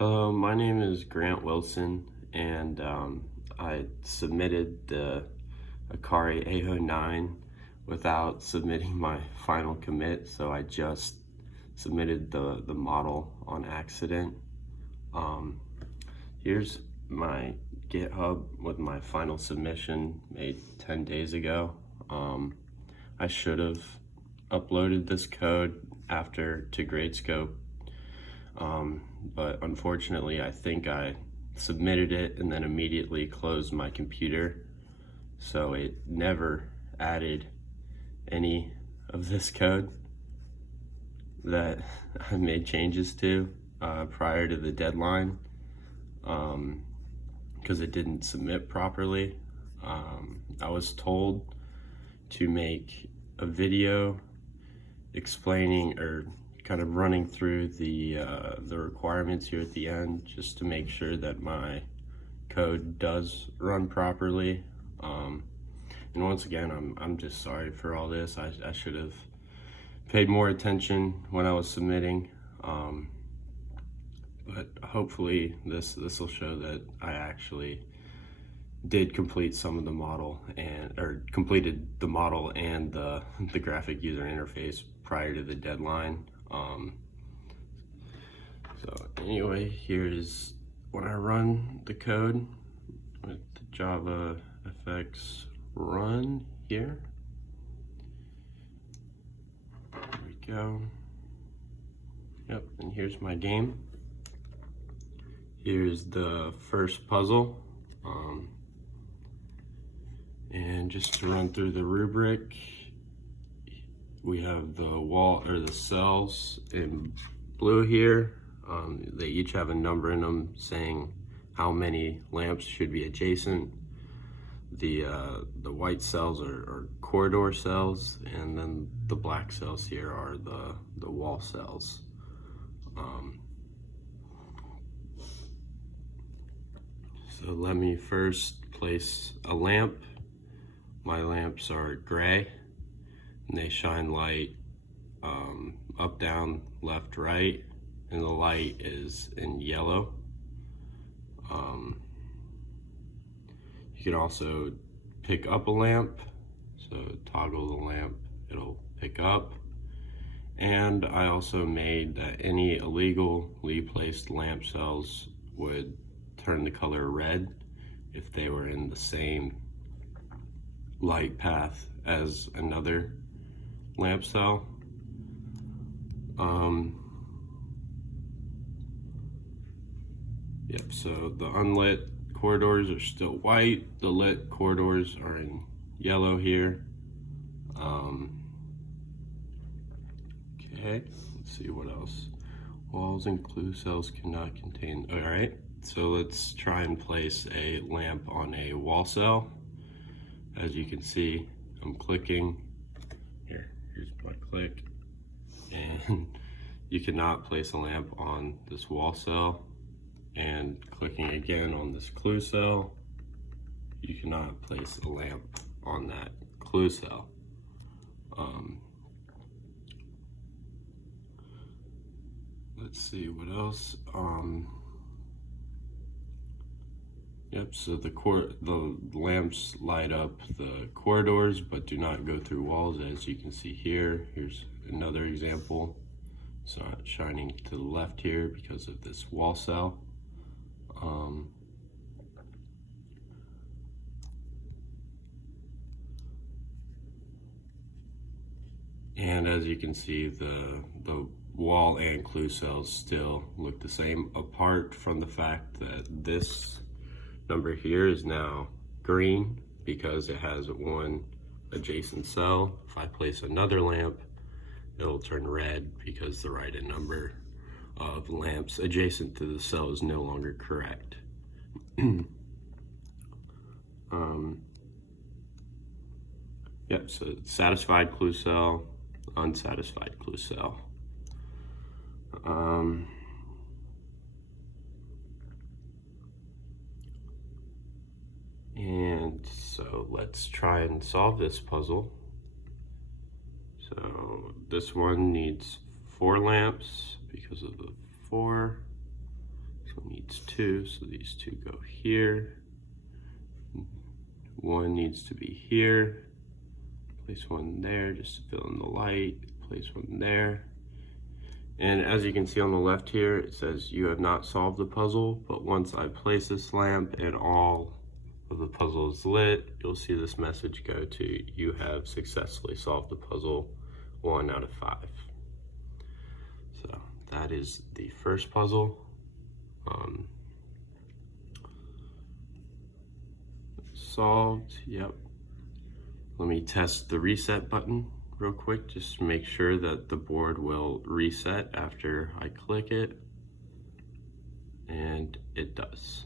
Hello, my name is Grant Wilson, and I submitted the Akari a09 without submitting my final commit, so I just submitted the model on accident. Um, Here's my GitHub with my final submission made 10 days ago. I should have uploaded this code after to Gradescope, but unfortunately I think I submitted it and then immediately closed my computer, so it never added any of this code that I made changes to prior to the deadline, because it didn't submit properly. I was told to make a video explaining or kind of running through the requirements here at the end, just to make sure that my code does run properly. And once again, I'm just sorry for all this. I should have paid more attention when I was submitting, but hopefully this will show that I actually did complete some of the model or completed the model and the graphic user interface prior to the deadline. So anyway, here is when I run the code with the Java FX run here. There we go. Yep, and here's my game. Here's the first puzzle. And just to run through the rubric, we have the wall or the cells in blue here. They each have a number in them saying how many lamps should be adjacent. The white cells are corridor cells, and then the black cells here are the wall cells. So let me first place a lamp. My lamps are gray, and they shine light up, down, left, right, and the light is in yellow. You can also pick up a lamp, so toggle the lamp, it'll pick up. And I also made that any illegally placed lamp cells would turn the color red if they were in the same light path as another lamp cell. Yep, so the unlit corridors are still white, the lit corridors are in yellow here. Okay, let's see what else. Walls and clue cells cannot contain, all right, so let's try and place a lamp on a wall cell. As you can see, I'm clicking. Here's my click. And you cannot place a lamp on this wall cell. And clicking again on this clue cell, you cannot place a lamp on that clue cell. Let's see what else. Yep, so the lamps light up the corridors but do not go through walls, as you can see here. Here's another example. It's not shining to the left here because of this wall cell. And as you can see, the wall and clue cells still look the same, apart from the fact that this number here is now green because it has one adjacent cell. If I place another lamp, it'll turn red because the right number of lamps adjacent to the cell is no longer correct. Yep, so satisfied clue cell, unsatisfied clue cell. And so let's try and solve this puzzle. So this one needs 4 lamps because of the 4. Next one needs 2, so these 2 go here. 1 needs to be here. Place 1 there just to fill in the light. Place 1 there. And as you can see on the left here, it says you have not solved the puzzle, but once I place this lamp and all of the puzzle is lit, you'll see this message go to you have successfully solved the puzzle 1 out of 5. So that is the first puzzle. Solved, yep. Let me test the reset button real quick, just to make sure that the board will reset after I click it, and it does.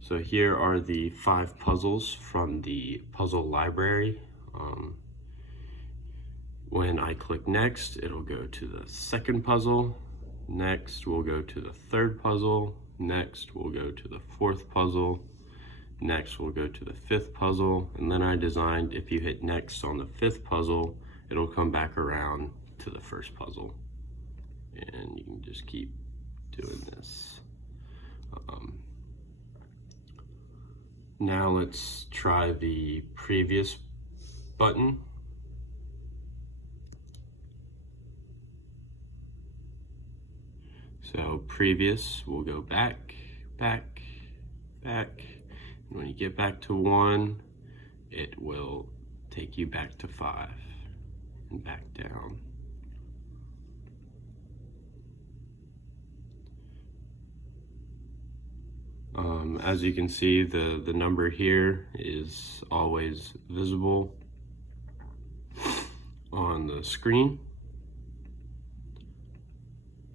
So here are the 5 puzzles from the puzzle library. When I click next, it'll go to the second puzzle. Next, we'll go to the third puzzle. Next, we'll go to the fourth puzzle. Next, we'll go to the fifth puzzle. And then I designed, if you hit next on the fifth puzzle, it'll come back around to the first puzzle. And you can just keep doing this. Now let's try the previous button. So previous, we'll go back, back, back. And when you get back to 1, it will take you back to 5 and back down. As you can see, the number here is always visible on the screen.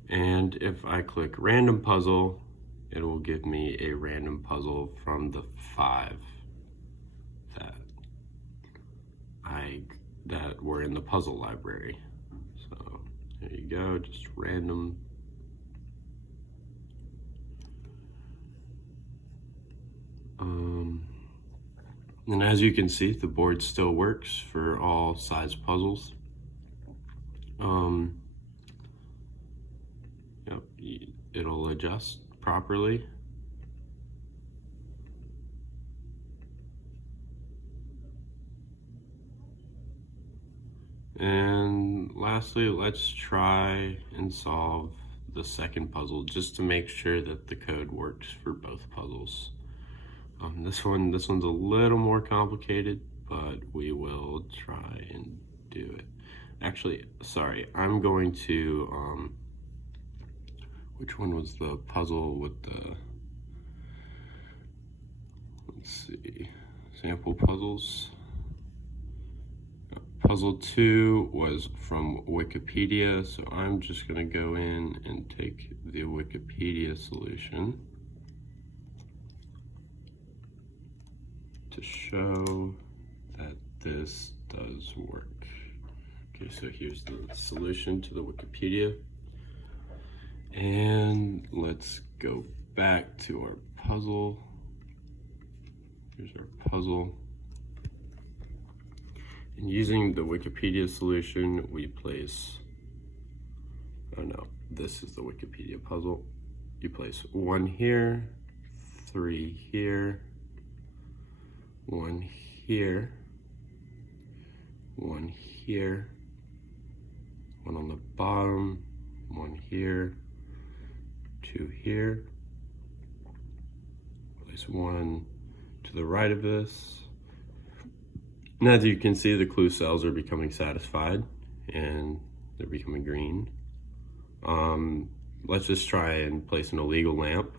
And if I click random puzzle, it will give me a random puzzle from the 5 that were in the puzzle library. So there you go, just random. And as you can see, the board still works for all size puzzles. Yep, it'll adjust properly. And lastly, let's try and solve the second puzzle just to make sure that the code works for both puzzles. This one's a little more complicated, but we will try and do it. Actually, sorry, I'm going to, which one was the puzzle with the, let's see, sample puzzles? Puzzle 2 was from Wikipedia, so I'm just gonna go in and take the Wikipedia solution to show that this does work. Okay, so here's the solution to the Wikipedia. And let's go back to our puzzle. Here's our puzzle. And using the Wikipedia solution, we place, oh no, this is the Wikipedia puzzle. You place 1 here, 3 here, 1 here, 1 here, 1 on the bottom, 1 here, 2 here. Place 1 to the right of this. And as you can see, the clue cells are becoming satisfied and they're becoming green. Let's just try and place an illegal lamp.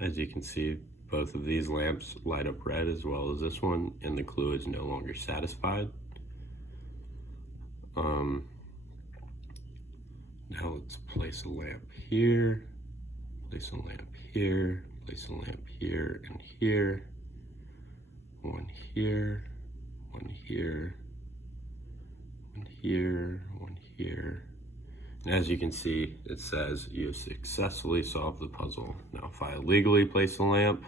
As you can see, both of these lamps light up red as well as this one, and the clue is no longer satisfied. Now let's place a lamp here, place a lamp here, place a lamp here and here, 1 here, 1 here, 1 here, 1 here. And as you can see, it says you have successfully solved the puzzle. Now if I illegally place a lamp,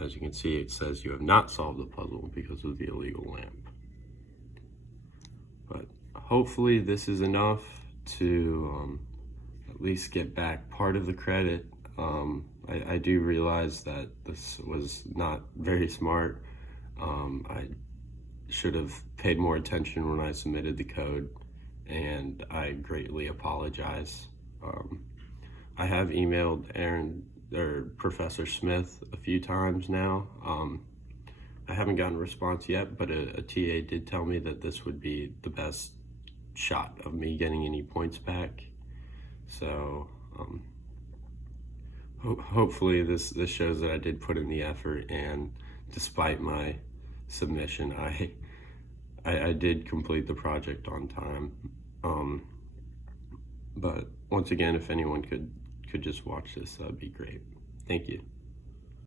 as you can see, it says you have not solved the puzzle because of the illegal lamp. But hopefully this is enough to at least get back part of the credit. I do realize that this was not very smart. I should have paid more attention when I submitted the code, and I greatly apologize. I have emailed Professor Smith a few times now. I haven't gotten a response yet, but a TA did tell me that this would be the best shot of me getting any points back. So hopefully this shows that I did put in the effort, and despite my submission, I did complete the project on time. But once again, if anyone could just watch this, that'd be great. Thank you.